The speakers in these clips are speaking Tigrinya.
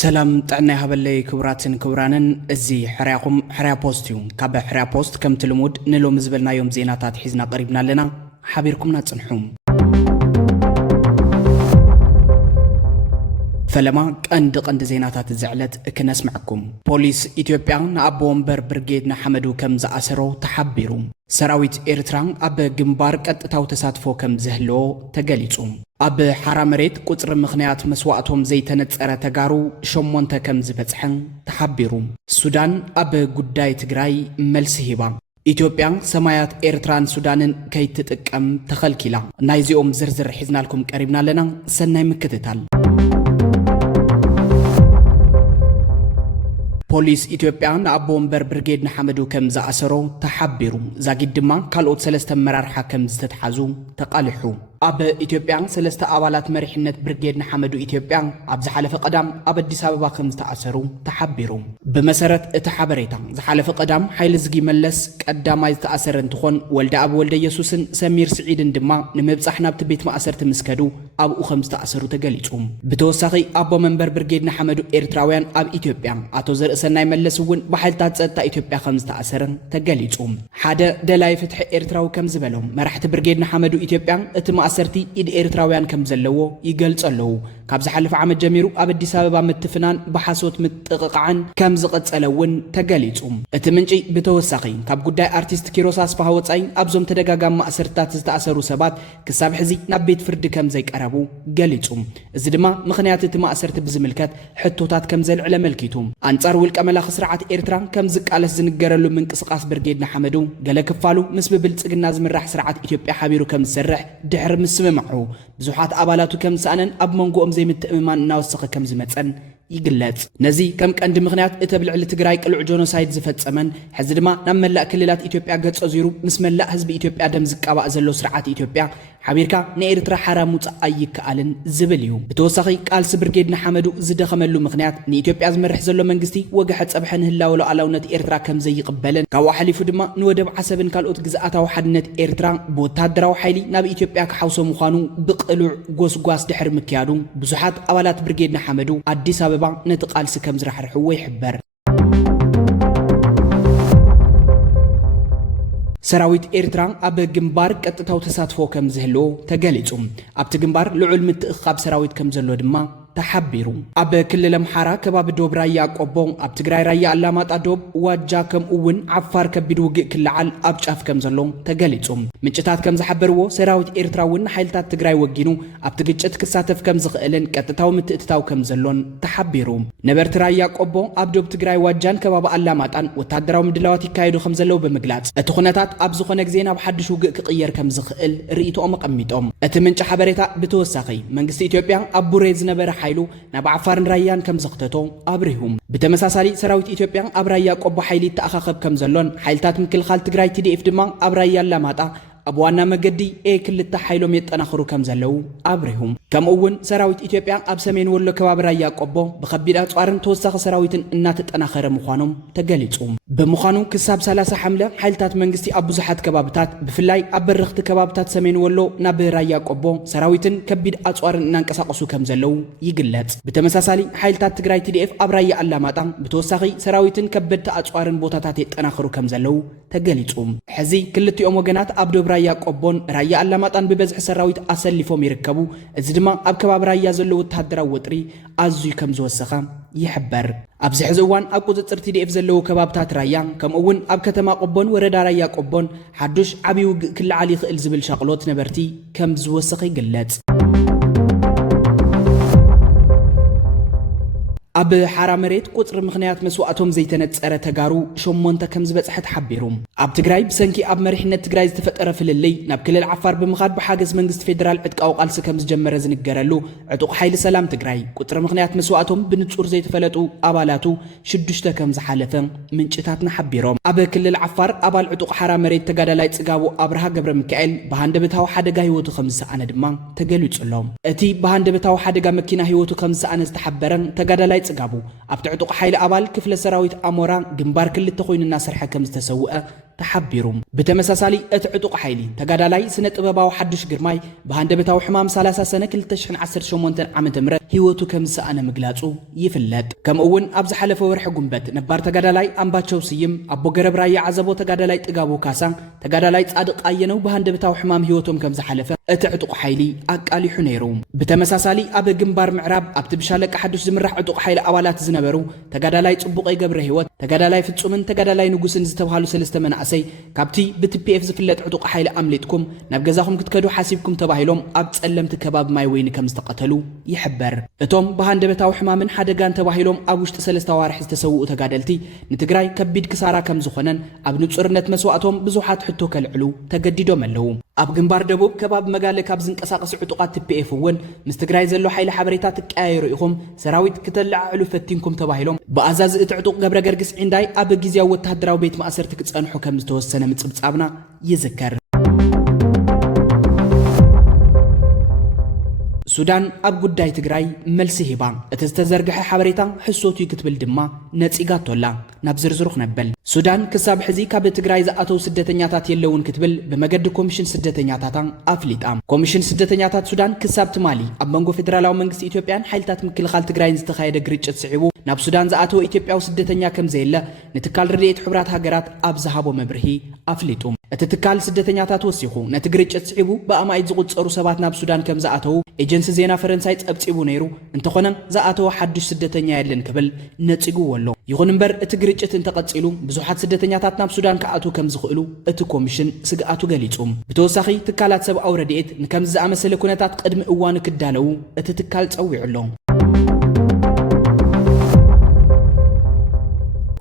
سلام طعنا هبلي كبراتن كبرانن ازي حرياكم حريا بوستيوم كاب حريا بوست كم تلمود نلو مزبلنا يوم زيناتات حيزنا قريبنا لنا حبيركم نتصنحوم فلما قند زيناتات زعلت كنس معكم بوليس إثيوبيا نأبو ومبر برغيدنا حمدو كم زأسرو تحبيرو سراويت إيرتران أب جنبار قطتاو تساتفو كم زهلو تغليصوم أب حرامريت قطر مخنيات مسواتهم زيتنصره تغارو شمونته كم زبصحن تحبيرو السودان أب ጉዳይ ትግራይ መልስ ሂባ ኢትዮጵያ ሰማያት ኤርትራን ሱዳንን ከይትጥቀም ተኸልኪላ ናይዚኦም ዝርዝር ሒዝናልኩም ቀሪብና ለና ሰናይ ምክትታል ፖሊስ ኢትዮጵያ ንኣቦ ወንበር ብርጌድ ንሓመዱ ከም ዝኣሰሮ ተሓቢሩ ዛጊድ ድማ ካልኦት ሰለስተ መራርሓ ከም ዝተተሓዙ ተቃሊሑ ኣብ ኢትዮጵያ ሰለስተ ኣባላት መሪሕነት ብርጌድ ንሓመዱ ኢትዮጵያ ኣብ ዝሓለፈ ቀዳም ኣብ አዲስ አበባ ከም ዝተኣሰሩ ተሓቢሩ ብመሰረት እቲ ሓበሬታ ዝሓለፈ ቀዳም ሓይሊ ዝጊ መለስ ቀዳማይ ዝተኣሰረ እንትኾን ወልደ ኣብ ወልደ ኢየሱስን ሰሚር ስዒድን ድማ ንምብጻሕ ናብቲ ቤት ማእሰርቲ ምስከዱ ኣብኡ ከም ዝተኣሰሩ ተገሊጹ ብተወሳኺ ኣቦ መንበር ብርጌድ ንሓመዱ ኤርትራውያን ኣብ ኢትዮጵያ ኣቶ ዘርእሰናይ መለስ እውን ብሓይልታት ጸጥታ ኢትዮጵያ ከም ዝተኣሰረ ተገሊጹ ሓደ ደላይ ፍትሒ ኤርትራዊ ከም ዝበሎም መራሕቲ ብርጌድ ንሓመዱ ኢትዮጵያ እቲ ማእሰርቲ ኢድ ኤርትራውያን ከም ዘለዎ ይገልጸለው ካብ ዝሓለፈ ዓመት ጀሚሩ ኣብ አዲስ አበባ ምትፍናን በሐሶት ምጥቅቃዕን ከም ዝቀጸለውን ተገሊጹ እቲ ምንጪ ብተወሳኺ ካብ ጉዳይ አርቲስት ኪሮስ አስፋሃ ወጻይ ኣብዞም ተደጋጋሚ ማእሰርታት ዝተኣሰሩ ሰባት ክሳብ ሕዚ ናብ ቤት ፍርዲ ከም ዘይቀረቡ ገሊጹ እዚ ድማ ምኽንያት እቲ ማእሰርቲ ብዝምልከት ሕቶታት ከም ዘልዕለ መልኪቱ አንጻር ውልቀ መላኽ ስርዓት ኤርትራ ከም ዝቃለስ ዝንገረሉ ምንቅስቃስ ብርጌድ ንሓመዱ ገለ ክፋሉ ምስ ብብልጽግና ዝምራሕ ስርዓት ኢትዮጵያ ሓቢሩ ከም ዝሰርሕ ድሕር ምስምምዑ ብዙሓት ኣባላቱ ከም ሰአነን ኣብ መንጎኦም ዘይምትእምማን እናወሰኸ ከም ዝመጸን ይግለጽ ነዚ ከም ቀንዲ ምኽንያት እቲ ብልዕሊ ትግራይ ቅልዕ ጆኖሳይድ ዝፈጸመን ሕዚ ድማ ናብ መላእ ክልላት ኢትዮጵያ ገጾ ዚሩ ምስ መላእ ህዝቢ ኢትዮጵያ ደም ዝቃባእ ዘሎ ስርዓት ኢትዮጵያ ሓቢርካ ንኤርትራ ሓራም ውፅእ ኣይከኣልን ዝብል እዩ ብተወሳኺ ቃልሲ ብርጌድ ንሓመዱ ዝደኸመሉ ምኽንያት ንኢትዮጵያ ዝመርሕ ዘሎ መንግስቲ ወግሐ ፀብሐ ንህላወ ሉዓላውነት ኤርትራ ከም ዘይቅበልን ካብኡ ሓሊፉ ድማ ንወደብ ዓሰብን ካልኦት ግዝኣታዊ ሓድነት ኤርትራ ብወታደራዊ ሓይሊ ናብ ኢትዮጵያ ክሓውሶ ምዃኑ ብቅሉዕ ጎስጓስ ድሕሪ ምክያዱ ብዙሓት ኣባላት ብርጌድ ንሓመዱ አዲስ አበባ ነቲ ቃልሲ ከም ዝረሕርሕዎ ይሕበር ሰራዊት ኤርትራ ኣብ ግንባር ቀጥታው ተሳትፎ ከም ዝህልዎ ተገሊጹ ኣብቲ ግንባር ልዑል ምትእኻብ ሰራዊት ከም ዘሎ ድማ ተሓቢሩ ኣብ ክልል አምሓራ ከባቢ ዶብ ራያ ቆቦ ኣብ ትግራይ ራያ አላማጣ ዶብ ዋጃ ከም እውን ዓፋር ከቢድ ውግእ ክልዓል ኣብ ጫፍ ከም ዘሎ ተገሊጹ ምንጭታት ከም ዝሓበርዎ ሰራዊት ኤርትራ እውን ሓይልታት ትግራይ ወጊኑ ኣብቲ ግጭት ክሳተፍ ከም ዝኽእልን ቀጥታው ምትእትታው ከም ዘሎን ተሓቢሩ ነበርቲ ራያ ቆቦ ኣብ ዶብ ትግራይ ዋጃን ከባቢ አላማጣን ወታደራዊ ምድላዋት ይካየዱ ከም ዘለው ብምግላጽ እቲ ኩነታት ኣብ ዝኾነ ግዜ ናብ ሓድሽ ውግእ ክቕየር ከም ዝኽእል ርእይቶኦም ኣቐሚጦም እቲ ምንጭ ሓበሬታ ብተወሳኺ መንግስቲ ኢትዮጵያ ኣብ ቡሬ ዝነበረ ሓይሉ ናብ ዓፋርን ራያን ከም ዘኽተቶ ኣብሪሁም ብተመሳሳሊ ሰራዊት ኢትዮጵያ ኣብ ራያ ቆቦ ሓይሊ ተኣኻኸብ ከም ዘሎን ሓይልታት ምክልኻል ትግራይ TDF ድማ ኣብ ራያ አላማጣ ኣብ ዋና መገዲ ክልተ ሓይሎም የጠናኽሩ ከም ዘለው ኣብሪሁም ከምኡውን ሰራዊት ኢትዮጵያ ኣብ ሰሜን ወሎ ከባቢ ራያ ቆቦ ብከቢድ ኣጽዋርን ተወሳኺ ሰራዊትን እናተጠናኸረ ምዃኖም ተገሊጹ ብምዃኑ ክሳብ 30 ሓምለ ሓይልታት መንግስቲ ኣብ ብዙሓት ከባቢታት ብፍላይ ኣብ በረኽቲ ከባቢታት ሰሜን ወሎ ናብ ራያ ቆቦ ሰራዊትን ከቢድ ኣጽዋርን እናንቀሳቐሱ ከም ዘለው ይግለጽ ብተመሳሳሊ ሓይልታት ትግራይ TDF ኣብ ራያ አላማጣ ብተወሳኺ ሰራዊትን ከበድቲ ኣጽዋርን ቦታታት የጠናኽሩ ከም ዘለው ተገሊጹ ሕዚ ክልቲኦም ወገናት ኣብ ዶብ ራያ ቆቦን ራያ አላማጣን ብበዝሒ ሰራዊት ኣሰሊፎም ይርከቡ እዚ ድማ ኣብ ከባቢ ራያ ዘሎ ወታደራዊ ወጥሪ ኣዝዩ ከም ዝወሰኸ ይሕበር ኣብዚ ሕዚ እዋን ኣብ ቁፅፅር TDF ዘለው ከባቢታት ራያ ከምኡውን ኣብ ከተማ ቆቦን ወረዳ ራያ ቆቦን ሓዱሽ ዓብይ ውግእ ክልዓል ይኽእል ዝብል ሻቅሎት ነበርቲ ከም ዝወሰኸ ይግለጽ ኣብ ሓራ መሬት ቁጥሪ ምኽንያት መስዋዕቶም ዘይተነጸረ ተጋሩ ሸሞንተ ከም ዝበጽሐት ሓቢሩ ኣብ ትግራይ ብሰንኪ ኣብ መሪሕነት ትግራይ ዝተፈጠረ ፍልልይ ናብ ክልል ዓፋር ብምኻድ ብሓገዝ መንግስቲ ፌደራል ዕጥቃዊ ቃልሲ ከም ዝጀመረ ዝንገረሉ ዕጡቕ ሓይሊ ሰላም ትግራይ ቁጥሪ ምኽንያት መስዋዕቶም ብንጹር ዘይተፈለጡ ኣባላቱ 6 ከም ዝሓለፈ ምንጭታትና ሓቢሮም ኣብ ክልል ዓፋር ኣባል ዕጡቕ ሓራ መሬት ተጋዳላይ ጽጋቡ ኣብርሃ ገብረ ሚካኤል ብሃንደበታዊ ሓደጋ ህይወቱ ከም ዝሰኣነ ድማ ተገሊጹሎም እቲ ብሃንደበታዊ ሓደጋ መኪና ህይወቱ ከም ዝሰኣነ ዝተሓበረን ተጋዳላይ ጽጋቡ ኣብቲ ዕጡቕ ሓይሊ ኣባል ክፍለ ሰራዊት ኣሞራ ግንባር ክልተ ኮይኑና ሰርሐ ከም ዝተሰውአ ተሓቢሩ ብተመሳሳሊ እትዕጡቕ ሓይሊ ተጋዳላይ ስነ ጥበባዊ ሓዱሽ ግርማይ በሃንደበታዊ ሕማም 30 ሰነ 2018 ዓመተ ምህረት ህይወቱ ከም ዝሰኣነ ምግላጹ ይፍለጥ ከምኡውን ኣብ ዝሓለፈ ወርሒ ጉንበት ነባር ተጋዳላይ ኣምባቸው ስይም ኣቦ ገረብራይ ዓዘቦ ተጋዳላይ ጥጋቡ ካሳ ተጋዳላይ ጻድቕ አየነው በሃንደበታዊ ሕማም ህይወቶም ከም ዝሓለፈ እትዕጡቕ ሓይሊ ኣቃሊሑ ነይሩ ብተመሳሳሊ ኣብ ግንባር ምዕራብ ኣብ ትብሻለቃ ሓዱሽ ዝምራሕ ዕጡቕ ሓይሊ ኣባላት ዝነበሩ ተጋዳላይ ጽቡቀይ ገብረ ህይወት ተጋዳላይ ፍጹምን ተጋዳላይ ንጉስን ዝተባሃሉ ሰለስተ መናእሰይ ካብቲ ብቲፒኤፍ ዝፍለጥ ዕጡቕ ሓይሊ ኣምሊጥኩም ናብ ገዛኹም ክትከዱ ሓሲብኩም ተባሂሎም ኣብ ጸለምቲ ከባቢ ማይ ወይኒ ከም ዝተቐተሉ ይሕበር እቶም በሃንደበታዊ ሕማምን ሓደጋን ተባሂሎም ኣብ ውሽጢ ሰለስተ ዋርሒ ዝተሰውኡ ተጋደልቲ ንትግራይ ከቢድ ክሳራ ከም ዝኾነን ኣብ ንጹርነት መስዋዕቶም ብዙሓት ሕቶ ከልዕሉ ተገዲዶም ኣለዉ ኣብ ግንባር ደቡብ ከባቢ መጋለ ካብ ዝንቀሳቐሱ ዕጡቓት ቲፒኤፍ እውን ምስ ትግራይ ዘሎ ሓይሊ ሓበሬታ ትቀያየሩ ኢኹም ሰራዊት ክትለዓዕሉ ፈቲንኩም ተባሂሎም ብኣዛዚ እቲ ዕጡቕ ገብረ ገርግስ ዒንዳይ ኣብ ጊዜያዊ ወተሃደራዊ ቤት ማእሰርቲ ክጸንሑ ከም ዝተወሰነ ምጽብጻብና ይዝከር ሱዳን ኣብ ጉዳይ ትግራይ መልሲ ሂባ እቲ ዝተዘርግሐ ሓበሬታ ሕሶቱ ክትብል ድማ ነጺጋቶላ ናብ ዝርዝሩ ክነብል ሱዳን ክሳብ ሕዚ ካብ ትግራይ ዝኣተው ስደተኛታት የለውን ክትብል ብመገዲ ኮሚሽን ስደተኛታት ኣፍሊጣ ኮሚሽን ስደተኛታት ሱዳን ክሳብ ትማሊ ኣብ መንጎ ፌደራላዊ መንግስቲ ኢትዮጵያን ሓይልታት ምክልኻል ትግራይን ዝተኻየደ ግርጭት ስዒቡ ናብ ሱዳን ዝኣተው ኢትዮጵያዊ ስደተኛ ከም ዘየለ ንትካል ረድኤት ሕብራት ሃገራት ኣብ ዝሃቦ መብርሂ ኣፍሊጡ እቲ ትካል ስደተኛታት ወሲኹ ነቲ ግርጭት ስዒቡ ብኣማኢት ዝቁጸሩ ሰባት ናብ ሱዳን ከም ዝኣተው ኤጀንሲ ዜና ፈረንሳይ ጸብጺቡ ነይሩ እንተኾነ ዝኣተወ ሓዱሽ ስደተኛ የለን ክብል ነጺጉዎ ኣሎ ይኹን እምበር እቲ ግርጭት እንተቐጺሉ ብዙሓት ስደተኛታት ናብ ሱዳን ክኣቱ ከም ዝኽእሉ እቲ ኮሚሽን ስግኣቱ ገሊጹ ብተወሳኺ ትካላት ሰብኣዊ ረድኤት ንከምዚ ዝኣመሰለ ኩነታት ቅድሚ እዋኑ ክዳለዉ እቲ ትካል ጸዊዑ ኣሎ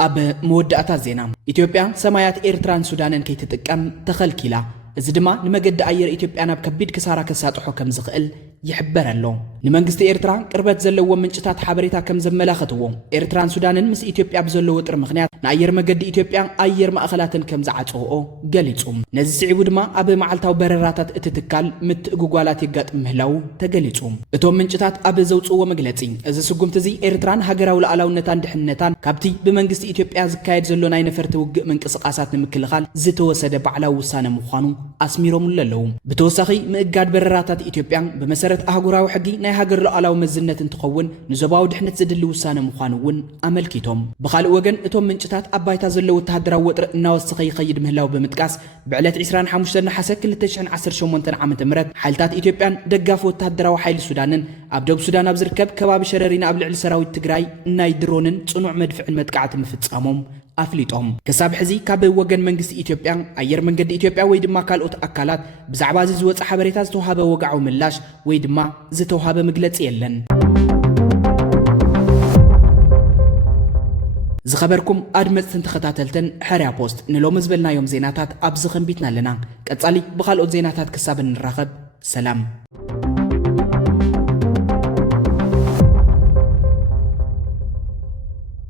ኣብ መወዳእታት ዜና ኢትዮጵያ ሰማያት ኤርትራን ሱዳንን ከይትጥቀም ተኸልኪላ እዚ ድማ ንመገዲ ኣየር ኢትዮጵያ ናብ ከቢድ ክሳራ ከሳጥሖ ከም ዝኽእል ይሕበር ኣሎ ንመንግስቲ ኤርትራ ቅርበት ዘለዎ ምንጭታት ሓበሬታ ከም ዘመላኽትዎ ኤርትራን ሱዳንን ምስ ኢትዮጵያ ብዘለዎ ውጥር ምኽንያት ንኣየር መገዲ ኢትዮጵያ ኣየር ማእኸላትን ከም ዝዓጽውኦ ገሊጹ ነዚ ስዒቡ ድማ ኣብ መዓልታዊ በረራታት እቲ ትካል ምትእጉጓላት የጋጥም ምህላው ተገሊጹ እቶም ምንጭታት ኣብ ዘውፅዎ መግለጺ እዚ ስጉምቲ እዚ ኤርትራን ሃገራዊ ሉዓላውነታን ድሕንነታን ካብቲ ብመንግስቲ ኢትዮጵያ ዝካየድ ዘሎ ናይ ነፈርቲ ውግእ ምንቅስቓሳት ንምክልኻል ዝተወሰደ ባዕላዊ ውሳነ ምዃኑ ኣስሚሮምሉ ኣለዉ ብተወሳኺ ምእጋድ በረራታት ኢትዮጵያ ብመሰረት ኣህጉራዊ ሕጊ ናይ ሃገር ሉዓላዊ መዝነት እንትኸውን ንዞባዊ ድሕነት ዝድሊ ውሳነ ምዃኑ እውን ኣመልኪቶም ብኻልእ ወገን እቶም ምንጭታት ኣብ ባይታ ዘሎ ወተሃደራዊ ወጥሪ እናወሰኸ ይኸይድ ምህላው ብምጥቃስ ብዕለት 25 ናሓሰ 2018 ዓመተ ምህረት ሓይልታት ኢትዮጵያን ደጋፊ ወተሃደራዊ ሓይሊ ሱዳንን ኣብ ደቡብ ሱዳን ኣብ ዝርከብ ከባቢ ሸረሪና ኣብ ልዕሊ ሰራዊት ትግራይ ናይ ድሮንን ጽኑዕ መድፍዕን መጥቃዕቲ ምፍጻሞም ኣፍሊጦም ክሳብ ሕዚ ካብ ወገን መንግስቲ ኢትዮጵያ ኣየር መንገዲ ኢትዮጵያ ወይ ድማ ካልኦት ኣካላት ብዛዕባ እዚ ዝወጽእ ሓበሬታ ዝተውሃበ ወግዓዊ ምላሽ ወይ ድማ ዝተውሃበ መግለጺ የለን ዝኸበርኩም ኣድመጽትን ተኸታተልትን ሕርያ ፖስት ንሎሚ ዝበልናዮም ዜናታት ኣብዚ ኸንቢትና ኣለና ቀጻሊ ብኻልኦት ዜናታት ክሳብ እንራኸብ ሰላም